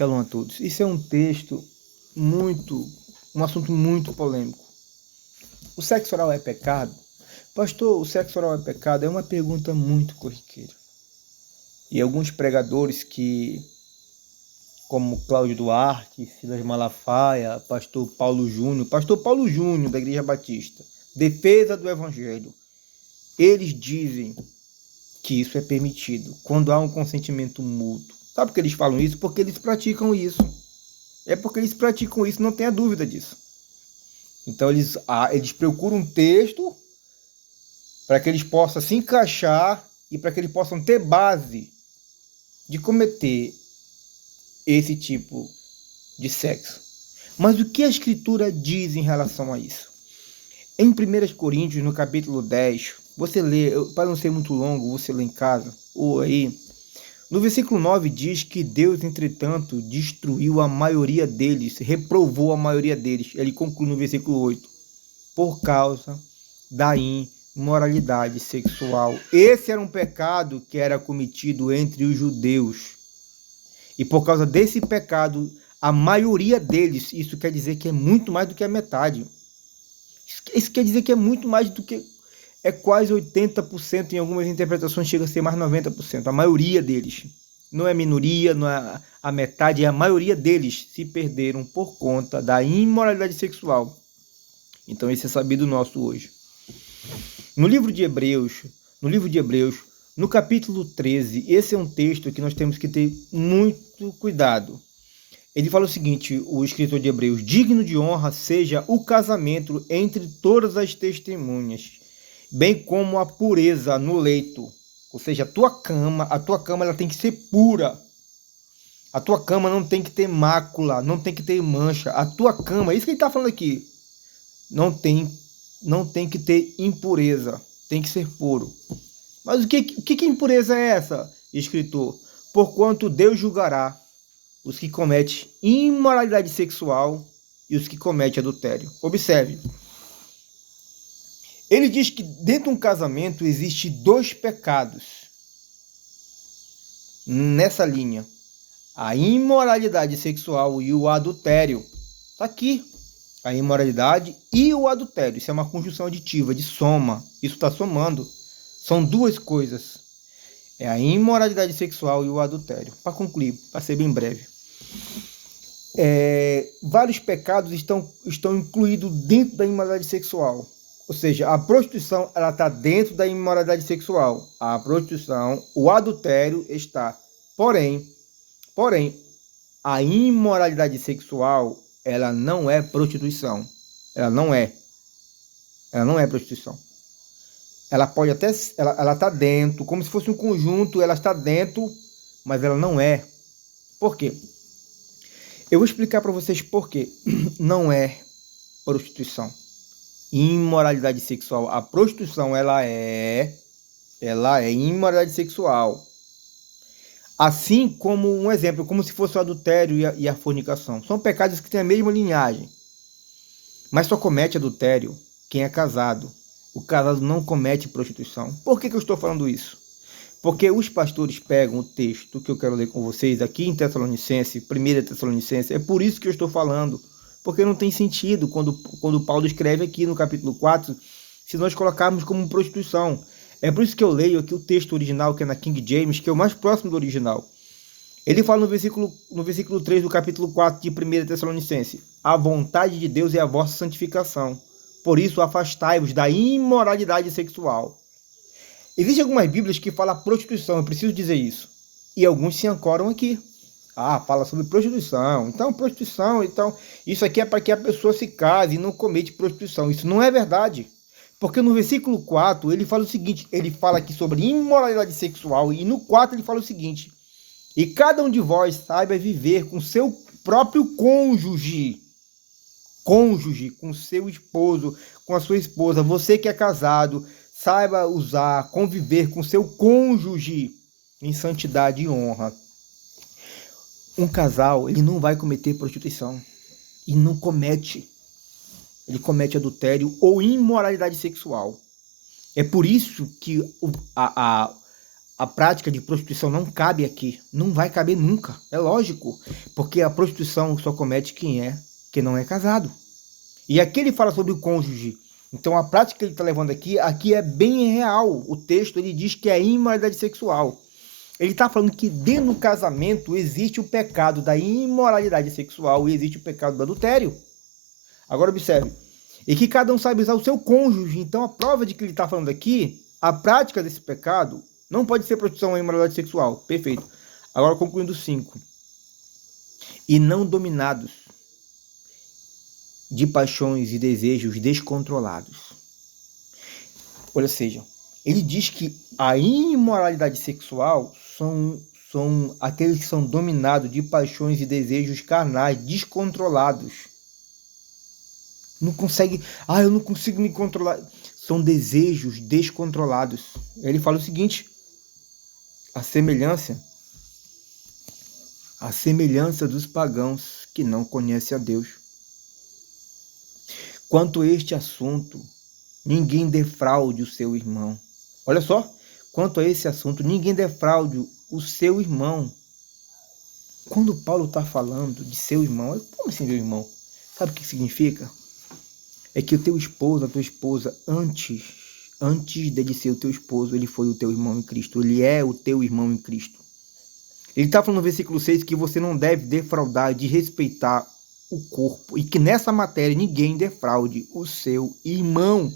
Shalom a todos. Isso é um texto um assunto muito polêmico. O sexo oral é pecado? Pastor, o sexo oral é pecado? É uma pergunta muito corriqueira. E alguns pregadores como Cláudio Duarte, Silas Malafaia, Pastor Paulo Júnior da Igreja Batista, Defesa do Evangelho, eles dizem que isso é permitido quando há um consentimento mútuo. Sabe por que eles falam isso? Porque eles praticam isso. É porque eles praticam isso, não tenha dúvida disso. Então eles procuram um texto para que eles possam se encaixar e para que eles possam ter base de cometer esse tipo de sexo. Mas o que a Escritura diz em relação a isso? Em 1 Coríntios, no capítulo 10, você lê, para não ser muito longo, você lê em casa, ou aí, no versículo 9 diz que Deus, entretanto, destruiu a maioria deles, reprovou a maioria deles. Ele conclui no versículo 8, por causa da imoralidade sexual. Esse era um pecado que era cometido entre os judeus. E por causa desse pecado, a maioria deles, isso quer dizer que é muito mais do que a metade. Isso quer dizer que é muito mais do que... É quase 80%, em algumas interpretações chega a ser mais 90%. A maioria deles. Não é minoria, não é a metade, é a maioria deles se perderam por conta da imoralidade sexual. Então isso é sabido nosso hoje. No livro de Hebreus, no capítulo 13, esse é um texto que nós temos que ter muito cuidado. Ele fala o seguinte, o escritor de Hebreus: digno de honra seja o casamento entre todas as testemunhas, bem como a pureza no leito. Ou seja, a tua cama ela tem que ser pura. A tua cama não tem que ter mácula, não tem que ter mancha. A tua cama, é isso que ele está falando aqui, não tem que ter impureza, tem que ser puro. Mas o que impureza é essa, escritor? Porquanto Deus julgará os que cometem imoralidade sexual e os que cometem adultério. Observe. Ele diz que dentro de um casamento existe dois pecados nessa linha: a imoralidade sexual e o adultério. Está aqui. A imoralidade e o adultério. Isso é uma conjunção aditiva, de soma. Isso está somando. São duas coisas. É a imoralidade sexual e o adultério. Para concluir, para ser bem breve. Vários pecados estão incluídos dentro da imoralidade sexual. Ou seja, a prostituição está dentro da imoralidade sexual. A prostituição, o adultério está. Porém, a imoralidade sexual, ela não é prostituição. Ela não é prostituição. Ela pode até, ela está dentro, como se fosse um conjunto, ela está dentro, mas ela não é. Por quê? Eu vou explicar para vocês por quê não é prostituição. Imoralidade sexual. A prostituição, ela é imoralidade sexual. Assim como, um exemplo, como se fosse o adultério e a fornicação. São pecados que têm a mesma linhagem. Mas só comete adultério quem é casado. O casado não comete prostituição. Por que eu estou falando isso? Porque os pastores pegam o texto que eu quero ler com vocês aqui em Tessalonicenses, 1 Tessalonicenses. É por isso que eu estou falando. Porque não tem sentido quando Paulo escreve aqui no capítulo 4, se nós colocarmos como prostituição. É por isso que eu leio aqui o texto original, que é na King James, que é o mais próximo do original. Ele fala no versículo 3 do capítulo 4 de 1 Tessalonicenses: a vontade de Deus é a vossa santificação. Por isso, afastai-vos da imoralidade sexual. Existem algumas bíblias que falam prostituição, eu preciso dizer isso. E alguns se ancoram aqui. Fala sobre prostituição. Então, isso aqui é para que a pessoa se case e não cometa prostituição. Isso não é verdade. Porque no versículo 4, ele fala o seguinte, ele fala aqui sobre imoralidade sexual, e no 4 ele fala o seguinte: e cada um de vós saiba viver com seu próprio cônjuge, com seu esposo, com a sua esposa. Você que é casado, saiba conviver com seu cônjuge em santidade e honra. Um casal, ele não vai cometer prostituição. E não comete. Ele comete adultério ou imoralidade sexual. É por isso que a prática de prostituição não cabe aqui. Não vai caber nunca. É lógico. Porque a prostituição só comete quem não é casado. E aqui ele fala sobre o cônjuge. Então a prática que ele está levando aqui é bem real. O texto ele diz que é imoralidade sexual. Ele está falando que dentro do casamento existe o pecado da imoralidade sexual e existe o pecado do adultério. Agora observe. E que cada um sabe usar o seu cônjuge. Então a prova de que ele está falando aqui, a prática desse pecado não pode ser prostituição ou imoralidade sexual. Perfeito. Agora concluindo 5. E não dominados de paixões e desejos descontrolados. Ou seja, ele diz que a imoralidade sexual são aqueles que são dominados de paixões e desejos carnais descontrolados. Não consegue, eu não consigo me controlar. São desejos descontrolados. Ele fala o seguinte: a semelhança dos pagãos que não conhecem a Deus. Quanto a este assunto, ninguém defraude o seu irmão. Olha só, quanto a esse assunto, ninguém defraude o seu irmão. Quando Paulo está falando de seu irmão, como assim meu irmão? Sabe o que significa? É que o teu esposo, a tua esposa, antes dele ser o teu esposo, ele foi o teu irmão em Cristo. Ele é o teu irmão em Cristo. Ele está falando no versículo 6 que você não deve defraudar, de respeitar o corpo. E que nessa matéria ninguém defraude o seu irmão.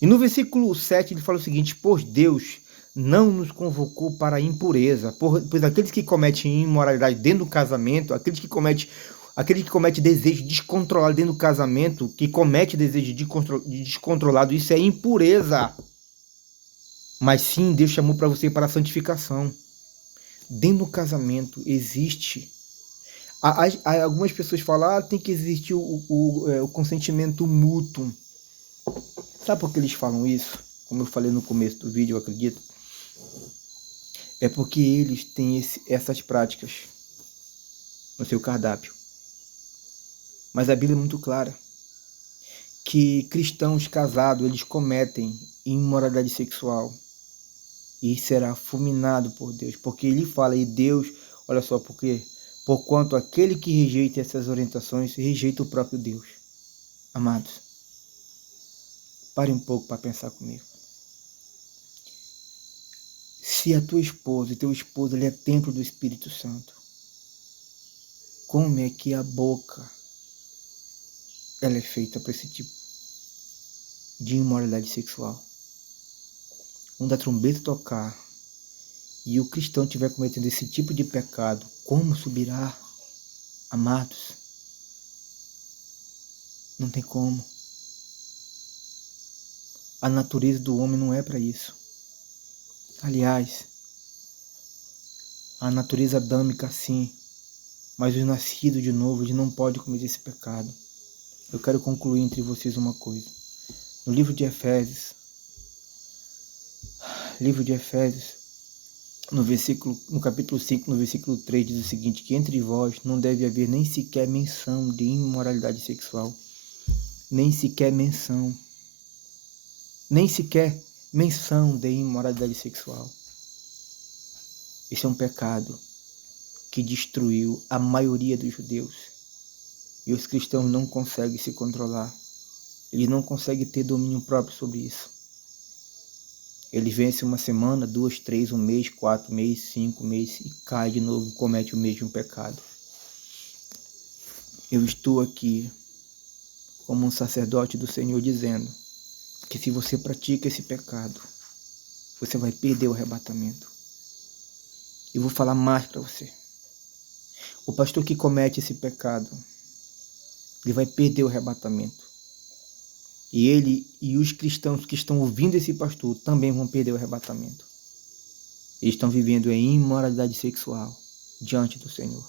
E no versículo 7 ele fala o seguinte: pois Deus não nos convocou para a impureza, pois aqueles que cometem imoralidade dentro do casamento, aqueles que cometem desejo descontrolado dentro do casamento, que comete desejo descontrolado, isso é impureza. Mas sim, Deus chamou para você para a santificação. Dentro do casamento existe. Algumas pessoas falam, tem que existir o consentimento mútuo. Sabe por que eles falam isso? Como eu falei no começo do vídeo, eu acredito. É porque eles têm essas práticas no seu cardápio. Mas a Bíblia é muito clara que cristãos casados, eles cometem imoralidade sexual e será fulminado por Deus. Porque ele fala, e Deus, olha só, porque porquanto aquele que rejeita essas orientações, rejeita o próprio Deus. Amados, pare um pouco para pensar comigo. Se a tua esposa e teu esposo ele é templo do Espírito Santo, como é que a boca ela é feita para esse tipo de imoralidade sexual? Quando a trombeta tocar e o cristão estiver cometendo esse tipo de pecado, como subirá? Amados, não tem como. A natureza do homem não é para isso. Aliás, a natureza adâmica sim, mas os nascidos de novo, eles não podem cometer esse pecado. Eu quero concluir entre vocês uma coisa. No livro de Efésios, no capítulo 5, no versículo 3, diz o seguinte, que entre vós não deve haver nem sequer menção de imoralidade sexual. Nem sequer menção de imoralidade sexual. Esse é um pecado que destruiu a maioria dos judeus. E os cristãos não conseguem se controlar. Eles não conseguem ter domínio próprio sobre isso. Eles vencem uma semana, 2, 3, 1 mês, 4 meses, 5 meses e cai de novo e comete o mesmo pecado. Eu estou aqui como um sacerdote do Senhor dizendo que se você pratica esse pecado, você vai perder o arrebatamento. Eu vou falar mais para você. O pastor que comete esse pecado, ele vai perder o arrebatamento. E ele e os cristãos que estão ouvindo esse pastor também vão perder o arrebatamento. Eles estão vivendo em imoralidade sexual diante do Senhor.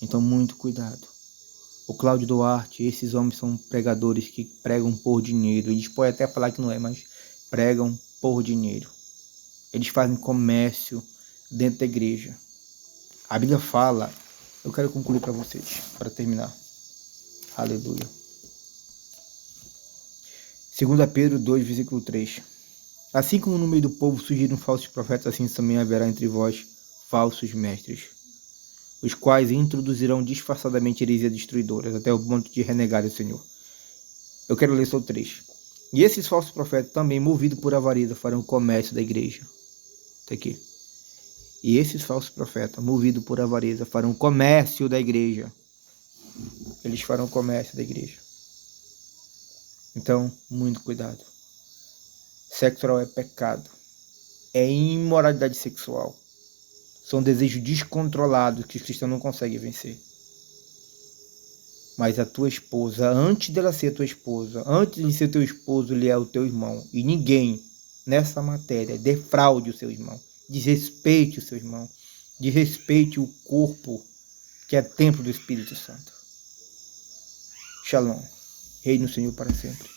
Então, muito cuidado. O Cláudio Duarte, esses homens são pregadores que pregam por dinheiro. Eles podem até falar que não é, mas pregam por dinheiro. Eles fazem comércio dentro da igreja. A Bíblia fala, eu quero concluir para vocês, para terminar. Aleluia. 2 Pedro 2, versículo 3. Assim como no meio do povo surgiram falsos profetas, assim também haverá entre vós falsos mestres, os quais introduzirão disfarçadamente heresias destruidoras, até o ponto de renegar o Senhor. Eu quero ler só o 3. E esses falsos profetas também, movidos por avareza, farão comércio da igreja. Está aqui. E esses falsos profetas, movidos por avareza, farão comércio da igreja. Eles farão comércio da igreja. Então, muito cuidado. Sexo oral é pecado. É imoralidade sexual. São desejos descontrolados que os cristãos não conseguem vencer. Mas a tua esposa, antes dela ser tua esposa, antes de ser teu esposo, ele é o teu irmão. E ninguém, nessa matéria, defraude o seu irmão. Desrespeite o seu irmão. Desrespeite o corpo, que é templo do Espírito Santo. Shalom. Reine no Senhor para sempre.